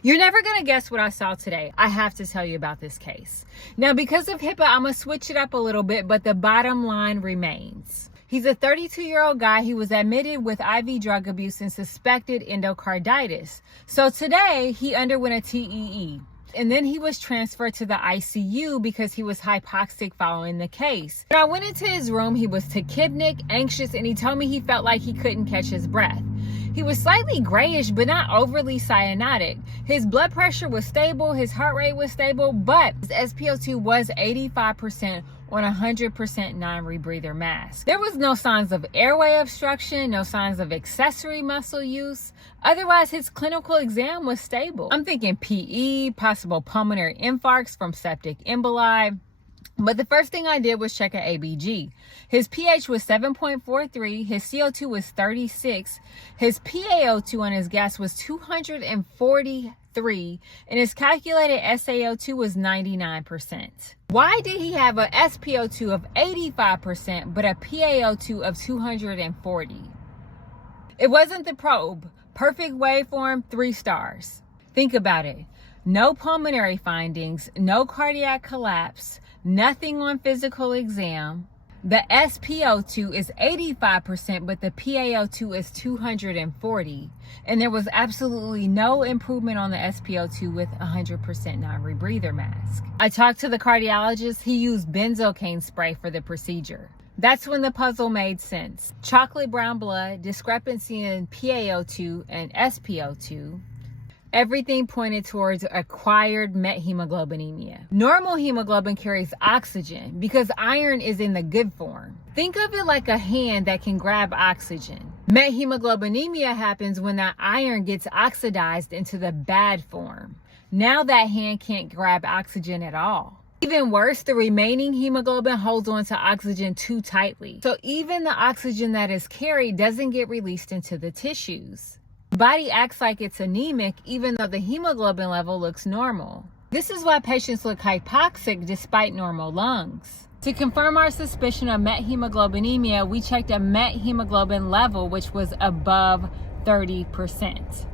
You're never gonna guess what I saw today. I have to tell you about this case. Now, because of HIPAA, I'm gonna switch it up a little bit, but the bottom line remains. He's a 32-year-old guy. He was admitted with IV drug abuse and suspected endocarditis. So today, he underwent a TEE. And then he was transferred to the ICU because he was hypoxic following the case. When I went into his room, he was tachypnic, anxious, and he told me he felt like he couldn't catch his breath. He was slightly grayish, but not overly cyanotic. His blood pressure was stable, his heart rate was stable, but his SpO₂ was 85% on a 100% non-rebreather mask. There was no signs of airway obstruction, no signs of accessory muscle use. Otherwise, his clinical exam was stable. I'm thinking PE, possible pulmonary infarcts from septic emboli. But the first thing I did was check an ABG. His pH was 7.43, his SaO₂ was 36, his PaO₂ on his gas was 243, and his calculated SaO₂ was 99%. Why did he have a SpO₂ of 85% but a PaO₂ of 240? It wasn't the probe. Perfect waveform, 3 stars. Think about it. No pulmonary findings, no cardiac collapse, nothing on physical exam. The SpO₂ is 85%, but the PaO₂ is 240. And there was absolutely no improvement on the SpO₂ with 100% non-rebreather mask. I talked to the cardiologist. He used benzocaine spray for the procedure. That's when the puzzle made sense. Chocolate brown blood, discrepancy in PaO₂ and SpO₂. Everything pointed towards acquired methemoglobinemia. Normal hemoglobin carries oxygen because iron is in the good form. Think of it like a hand that can grab oxygen. Methemoglobinemia happens when that iron gets oxidized into the bad form. Now that hand can't grab oxygen at all. Even worse, the remaining hemoglobin holds on to oxygen too tightly. So even the oxygen that is carried doesn't get released into the tissues. The body acts like it's anemic even though the hemoglobin level looks normal. This is why patients look hypoxic despite normal lungs. To confirm our suspicion of methemoglobinemia, we checked a methemoglobin level which was above 30%.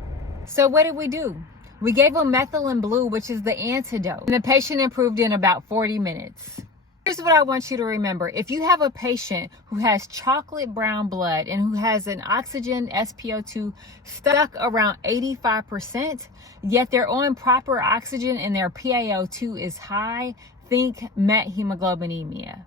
So what did we do? We gave him methylene blue, which is the antidote, and the patient improved in about 40 minutes. Here's what I want you to remember. If you have a patient who has chocolate brown blood and who has an oxygen SpO₂ stuck around 85%, yet they're on proper oxygen and their PaO₂ is high, think methemoglobinemia.